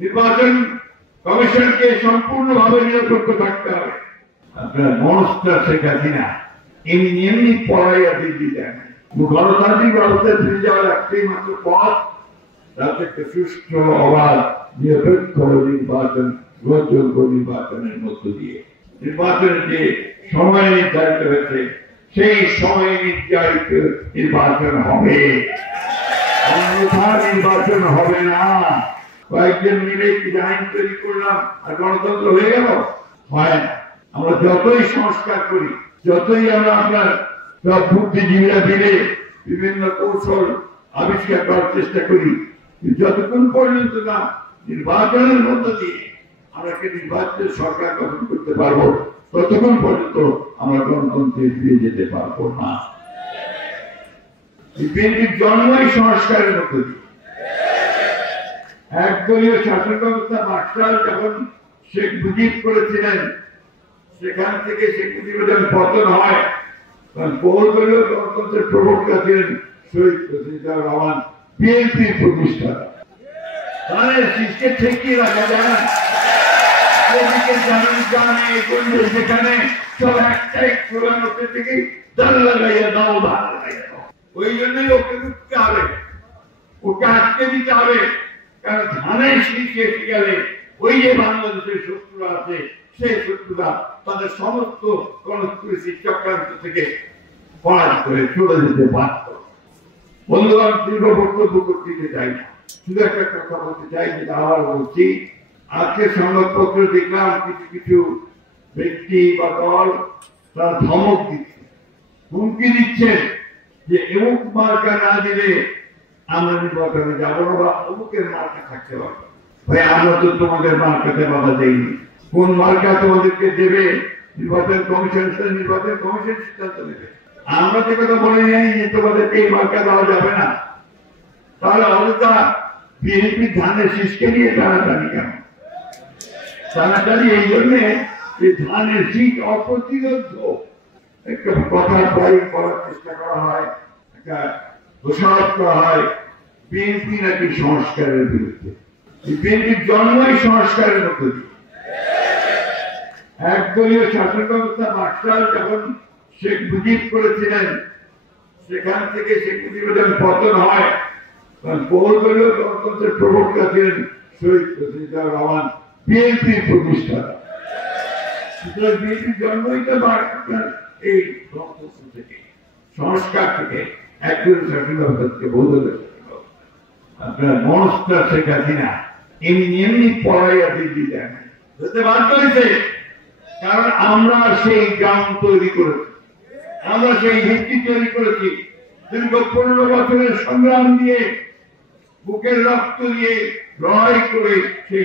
নির্বাচন কমিশনকে সম্পূর্ণভাবে নিরপেক্ষ থাকতে হবে। আপনার মনস্টার শেখ হাসিনা এমনি এমনি পড়াইয়া দিল্লি দেন। গণতান্ত্রিক ব্যবস্থায় ফিরে যাওয়ার একটাই মাত্র পথ, তাতে একটা সুষ্ঠু অবাধ নিরপেক্ষ নির্বাচন, গ্রহণযোগ্য নির্বাচনের মধ্য দিয়ে নির্বাচনের যে সময় নির্ধারিত হয়েছে সেই সময় নির্ধারিত নির্বাচন হবে, অন্যথা নির্বাচন হবে না। কয়েকজন মিলে কি আইন তৈরি করলাম আর গণতন্ত্র হয়ে গেল? হয় না। আমরা যতই সংস্কার করি, যতই আমরা আপনার সব বুদ্ধিজীবীরা মিলে বিভিন্ন কৌশল আবিষ্কার করার চেষ্টা করি, যতক্ষণ পর্যন্ত না নির্বাচনের মধ্য দিয়ে আমরা নির্বাচনের সরকার গঠন করতে পারবো, ততক্ষণ পর্যন্ত আমরা গণতন্ত্রে ফিরে যেতে পারবো না। বিএনপির জন্মই সংস্কারের মধ্য দিয়ে। একদলীয় শাসন ব্যবস্থা মার্শাল যখন শেখ মুজিব করেছিলেন, সেখান থেকে শেখ মুজিবের যখন পতন হয়, তখন বহুদলীয় গণতন্ত্রের প্রবক্তা ছিলেন শহীদ প্রেসিডেন্ট রহমান, বিএনপির প্রতিষ্ঠাতা। ধানের শীষকে ঠেকিয়ে রাখা যায় না। যেখানে সব একটাই স্লোগান হতে থেকে ধান লাগাইয়া দাও, ধান লাগাইয়া দাও। ওই জন্যই ওকে রুখতে হবে, ওকে আটকে দিতে হবে। কারণ ধানের শীষ এসে গেলে ওই যে বাংলাদেশের শত্রুরা আছে, সেই শত্রুরা তাদের সমস্ত কনস্পিরেসি চক্রান্ত থেকে পরাজ করে চলে যেতে পারত। বন্ধুগণ, দীর্ঘ বক্তব্য করতে চাই না, শুধু একটা কথা বলতে চাই, যেটা আবার বলছি। আজকে সংবাদপত্র দেখলাম কিছু কিছু ব্যক্তি বা দল তারা ধমক দিচ্ছে, হুমকি দিচ্ছে যে অমুক মার্কা না দিলে আমরা নির্বাচনে যাবো না, বা অমুকের মার্কা থাকতে পারবো। ভাই, আমরা তো তোমাদের মার্কাতে বাধা দেইনি। কোন মার্কা তোমাদেরকে দেবে নির্বাচন কমিশন সিদ্ধান্ত নেবে। আমরা যে কথা বলে যাই যে তোমাদেরকে এই মার্কা দেওয়া যাবে না, তাহলে অযথা বিএনপি ধানের শীষকে নিয়ে টানাটানি কেন? টানাটানি এই জন্যে যে ধানের শীষ অপ্রতিরোধ একটা কথা প্রয়োগ করার চেষ্টা করা হয়, একটা দোষারোপ করা হয় বিএনপি নাকি সংস্কারের বিরুদ্ধে। বিএনপির জন্মই সংস্কারের মধ্য দিয়ে। একদলীয় শাসন ব্যবস্থা মার্শাল যখন শেখ মুজিব করেছিলেন, সেখান থেকে শেখ মুজিবের যখন পতন হয়, তখন বহুদলীয় গণতন্ত্রের প্রবক্তা ছিলেন শহীদ প্রেসিডেন্ট রহমান, বিএনপির প্রতিষ্ঠাতা। বিএনপির জন্মই তো এই গণতন্ত্র থেকে, সংস্কার থেকে, একদলীয় শাসন ব্যবস্থা থেকে বহুদলীয় শাসন ব্যবস্থা। আপনার মনস্টার শেখ হাসিনা এমনি এমনি পড়াইয়া দিল্লি দেন যেতে বাধ্য হয়েছে। কারণ আমরা সেই গ্রাউন্ড তৈরি করেছি, আমরা সেই ভিত্তি তৈরি করেছি। দীর্ঘ 15 বছরের সংগ্রাম দিয়ে, বুকের রক্ত দিয়ে লড়াই করে সেই